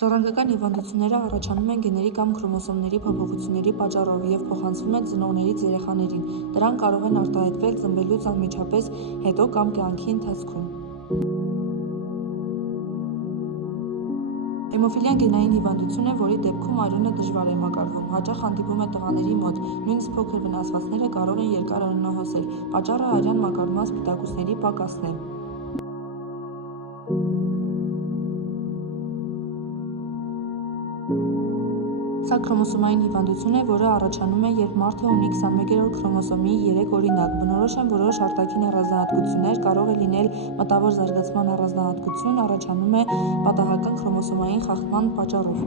Ժառանգական հիվանդությունները առաջանում են գեների կամ քրոմոսոմների փոփոխությունների պատճառով և փոխանցվում են ծնողներից երեխաներին։ Դրանք կարող են արտահայտվել ծնվելուց անմիջապես հետո կամ կյանքի ընթացքում։ Հեմոֆիլիան գենային հիվանդություն է, որի դեպքում արյունը դժվար է մակարվում, հաճախ հանդիպում է տղաների մոտ, նույնիսկ փոքր վնասվածքները կարող են երկար արյունահոսել, պատճառը արյան մակարդման սպիտակուցների պակասն է։ Սա քրոմոսոմային հիվանդություն է, որը առաջանում է, երբ մարդը ունի 21-րդ քրոմոսոմի 3 օրինակ։ Բնորոշ են որոշ արտաքին առանձնահատկություններ, կարող է լինել մտավոր զարգացման առանձնահատկություն, առաջանում է պատահական քրոմոսոմային խախտման պատճառով։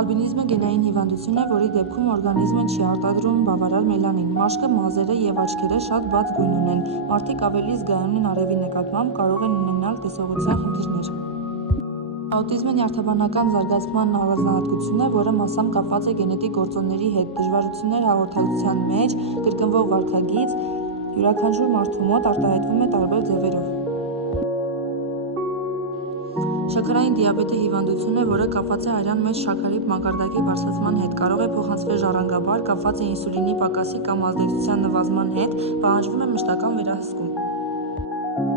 Ալբինիզմը գենային հիվանդություն է, որի դեպքում օրգանիզմը չի արտադրում բավարար մելանին։ Մաշկը, մազերը և աչքերը շատ բաց գույն ունեն։ Մարդիկ ավելի զգայուն են արևի նկատմամբ, կարող են ունենալ տեսողության խնդիրներ։ Աուտիզմը նյարդաբանական զարգացման առանձնահատկություն է, որը մասամբ կապված է գենետիկ գործոնների հետ, դժվարություններ հաղորդակցության մեջ, կրկնվող վարքագիծ, յուրաքանչյուր մարդու մոտ արտահայտվում է տարբեր ձևերով։ Շաքարային դիաբետը հիվանդություն է, որը կապված է արյան մեջ շաքարի մակարդակի բարձրացման հետ, կարող է փոխանցվել ժառանգաբար, կապված է ինսուլինի պակասի կամ ազդեցության նվազման հետ, պահանջվում է մշտական վերահսկում։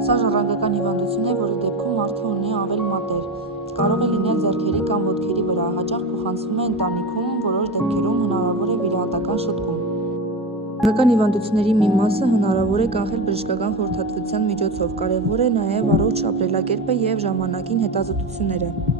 Սա ժառանգական հիվանդություն է, որի դեպքում մարդը ունի ավել մատեր։ Կարող է լինել ձեռքերի կամ ոտքերի վրա, հաճախ փոխանցվում է ընտանիքում, որոշ դեպքերում հնարավոր է վիրահատական շտկում։ Ժառանգական հիվանդությունների մի մասը հնարավոր է կանխել բժշկական խորհրդատվության միջոցով, կարևոր է նաև առողջ ապրելակերպը և ժամանակին հետազոտությունները։